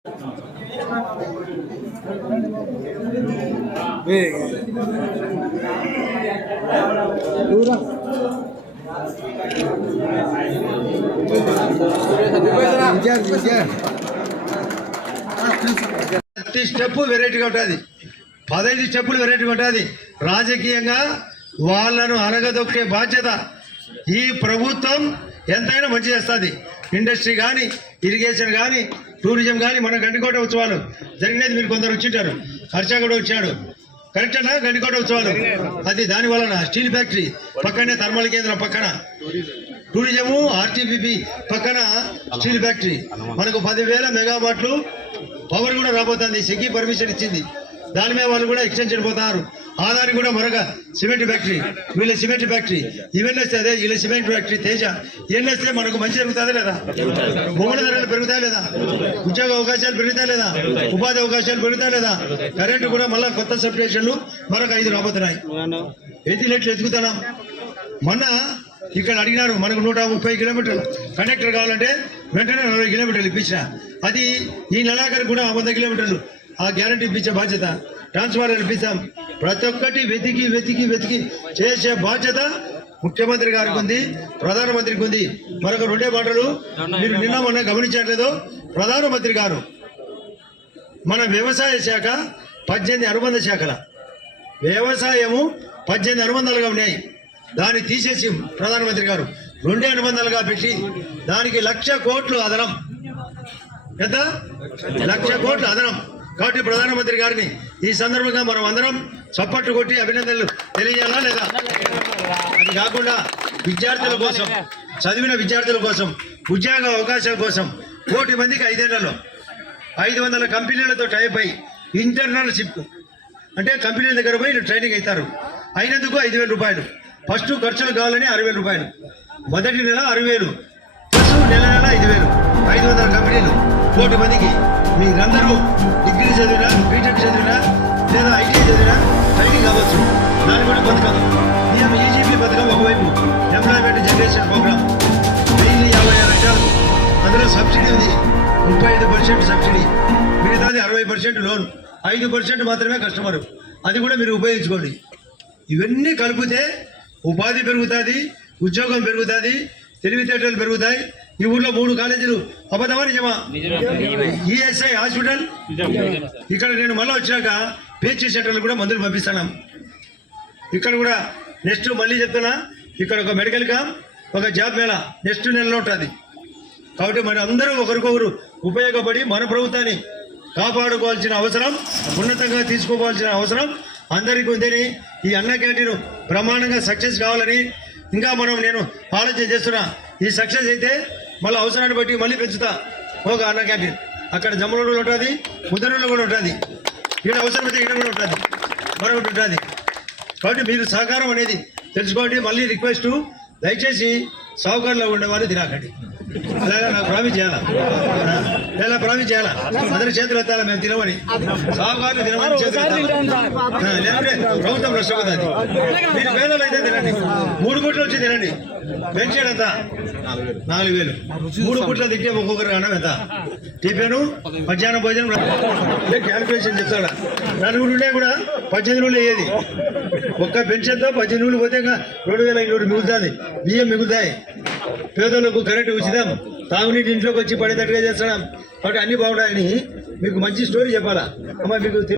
ప్రతి స్టెప్ వెరైటీగా ఉంటుంది. 15 స్టెప్పులు వెరైటీగా ఉంటుంది. రాజకీయంగా వాళ్ళను అనగదొక్కే బాధ్యత ఈ ప్రభుత్వం ఎంతైనా మంచి చేస్తుంది. ఇండస్ట్రీ కానీ, ఇరిగేషన్ కానీ, టూరిజం కానీ, మన గండికోట ఉత్సవాలు జరిగినది మీరు కొందరు వచ్చింటారు. హర్ష కూడా వచ్చాడు, కరెక్టేనా? గండికోట ఉత్సవాలు అది దాని వలన స్టీల్ ఫ్యాక్టరీ పక్కనే, థర్మల్ కేంద్రం పక్కన టూరిజము, ఆర్టీపీపీ పక్కన స్టీల్ ఫ్యాక్టరీ. మనకు 10,000 మెగావాట్లు పవర్ కూడా రాబోతుంది. సెకీ పర్మిషన్ ఇచ్చింది. దాని మీద వాళ్ళు కూడా ఎక్స్టెన్షన్ పోతారు. ఆదాని కూడా మరొక సిమెంట్ ఫ్యాక్టరీ, వీళ్ళ సిమెంట్ ఫ్యాక్టరీ, ఇవన్నీ వస్తే అదే వీళ్ళ సిమెంట్ ఫ్యాక్టరీ తేజ. ఇవన్నీ వస్తే మనకు మంచి జరుగుతుందా లేదా? భూముల ధరలు పెరుగుతాయి లేదా? ఉద్యోగ అవకాశాలు పెరుగుతాయి లేదా? ఉపాధి అవకాశాలు పెరుగుతాయి లేదా? కరెంటు కూడా మళ్ళీ కొత్త సబ్స్టేషన్లు మరొక 5 రాబోతున్నాయి. ఎత్తులెట్లు ఎత్తుకుతున్నాం. మొన్న ఇక్కడ అడిగినారు, మనకు 130 కిలోమీటర్లు కండక్టర్ కావాలంటే వెంటనే 40 కిలోమీటర్లు ఇప్పించిన. అది ఈ నెలాఖరు కూడా 100 కిలోమీటర్లు ఆ గ్యారంటీ ఇప్పించే బాధ్యత. ట్రాన్స్ఫార్మర్ ఇప్పిస్తాం. ప్రతి ఒక్కటి వెతికి వెతికి వెతికి చేసే బాధ్యత ముఖ్యమంత్రి గారికి ఉంది, ప్రధానమంత్రికి ఉంది. మరొక 2 మాటలు మీరు నిన్న మొన్న గమనించట్లేదు. ప్రధానమంత్రి గారు మన వ్యవసాయ శాఖ 18 అనుబంధ శాఖల వ్యవసాయము 18 అనుబంధాలుగా ఉన్నాయి. దాన్ని తీసేసి ప్రధానమంత్రి గారు 2 అనుబంధాలుగా పెట్టి దానికి 1,00,000 కోట్లు అదనం. ఎంత? 1,00,000 కోట్లు అదనం. కాబట్టి ప్రధానమంత్రి గారిని ఈ సందర్భంగా మనం అందరం చప్పట్లు కొట్టి అభినందనలు తెలియజేయాలా లేదా? అది కాకుండా విద్యార్థుల కోసం, చదివిన విద్యార్థుల కోసం, ఉద్యోగ అవకాశాల కోసం 1 కోటి మందికి 5 ఏళ్లలో 500 కంపెనీలతో టైప్ అయి ఇంటర్నల్షిప్ అంటే కంపెనీల దగ్గర పోయి ట్రైనింగ్ అవుతారు. అయినందుకు 5,000 రూపాయలు. ఫస్ట్ ఖర్చులు కావాలని 6,000 రూపాయలు. మొదటి నెల 6,000 ప్లస్ నెల 5,000. 500 కంపెనీలు 1 కోటి మందికి. మీరందరూ డిగ్రీ చదివినా, బీటెక్ చదివినా లేదా ఐటీఐ చదివినా ట్రైనింగ్ అవ్వచ్చు. దాని కూడా పథకం ఈజీపీ పథకం ఒకవైపు ఎంప్లాయ్మెంట్ జనరేషన్ ప్రోగ్రామ్ 1,056 లక్షలు. అందులో సబ్సిడీ ఉంది. 35% సబ్సిడీ, మిగతాది 60% లోన్, 5% మాత్రమే కస్టమరు. అది కూడా మీరు ఉపయోగించుకోండి. ఇవన్నీ కలిపితే ఉపాధి పెరుగుతుంది, ఉద్యోగం పెరుగుతుంది, తెలివితేటలు పెరుగుతాయి. ఈ ఊర్లో 3 కాలేజీలు అబద్ధమా నిజమా? ఈఎస్ఐ హాస్పిటల్ ఇక్కడ నేను మళ్ళీ వచ్చాక పిహెచ్సి సెంటర్లు కూడా మందులు పంపిస్తున్నాం. ఇక్కడ కూడా నెక్స్ట్ మళ్ళీ చెప్తున్నా, ఇక్కడ ఒక మెడికల్ క్యాంప్, ఒక జాబ్ మేళా నెక్స్ట్ నెలలో ఉంటుంది. కాబట్టి మన అందరూ ఒకరికొకరు ఉపయోగపడి మన ప్రభుత్వాన్ని కాపాడుకోవాల్సిన అవసరం, ఉన్నతంగా తీసుకోవాల్సిన అవసరం అందరికీ ఉందని, ఈ అన్న క్యాంటీన్ బ్రహ్మాండంగా సక్సెస్ కావాలని ఇంకా నేను ఆలోచన చేస్తున్నా. ఈ సక్సెస్ అయితే మళ్ళీ అవసరాన్ని బట్టి మళ్ళీ పెంచుతా. ఒక అన్న క్యాంటీన్ అక్కడ జమ్మలూరులో ఉంటుంది, ముద్దనూరులో కూడా ఉంటుంది, ఇక్కడ అవసరమైతే ఇక్కడ కూడా ఉంటుంది, మరొకటి ఉంటుంది. కాబట్టి మీరు సహకారం అనేది తెలుసుకోండి. మళ్ళీ రిక్వెస్ట్, దయచేసి సౌకర్యంలో ఉండేవాళ్ళు తినకండి. అలాగే నాకు ప్రామిస్ చేయాలా, ఎలా ప్రామిస్ చేయాలా? అందరి చేతులు ఎత్తాలా, మేము తినమని, సాగుగారు తినమని చేతులు ఎత్తాలి. లేదంటే ప్రభుత్వం నష్టపోతుంది. మీరు పేదలు అయితే తినండి, 3 పూట్లు వచ్చి తినండి. పెన్షన్ ఎంత? 4,000. 3 పూట్ల తింటే ఒక్కొక్కరు అన్నం ఎంత? టిఫిను, మధ్యాహ్నం భోజనం క్యాల్కులేషన్ చెప్తాడా? 4 ఉండే కూడా 18 రూళ్ళు అయ్యేది. ఒక్క పెన్షన్తో 18 రూళ్ళు పోతే 2,500 మిగులుతుంది. బియ్యం మిగులుతాయి. పేదలకు కరెంటు ఉచితం, తాగునీటి ఇంట్లోకి వచ్చి పడేటట్టుగా చేస్తున్నాం. కాబట్టి అన్ని బాగున్నాయని మీకు మంచి స్టోరీ చెప్పాలా అమ్మా. మీకు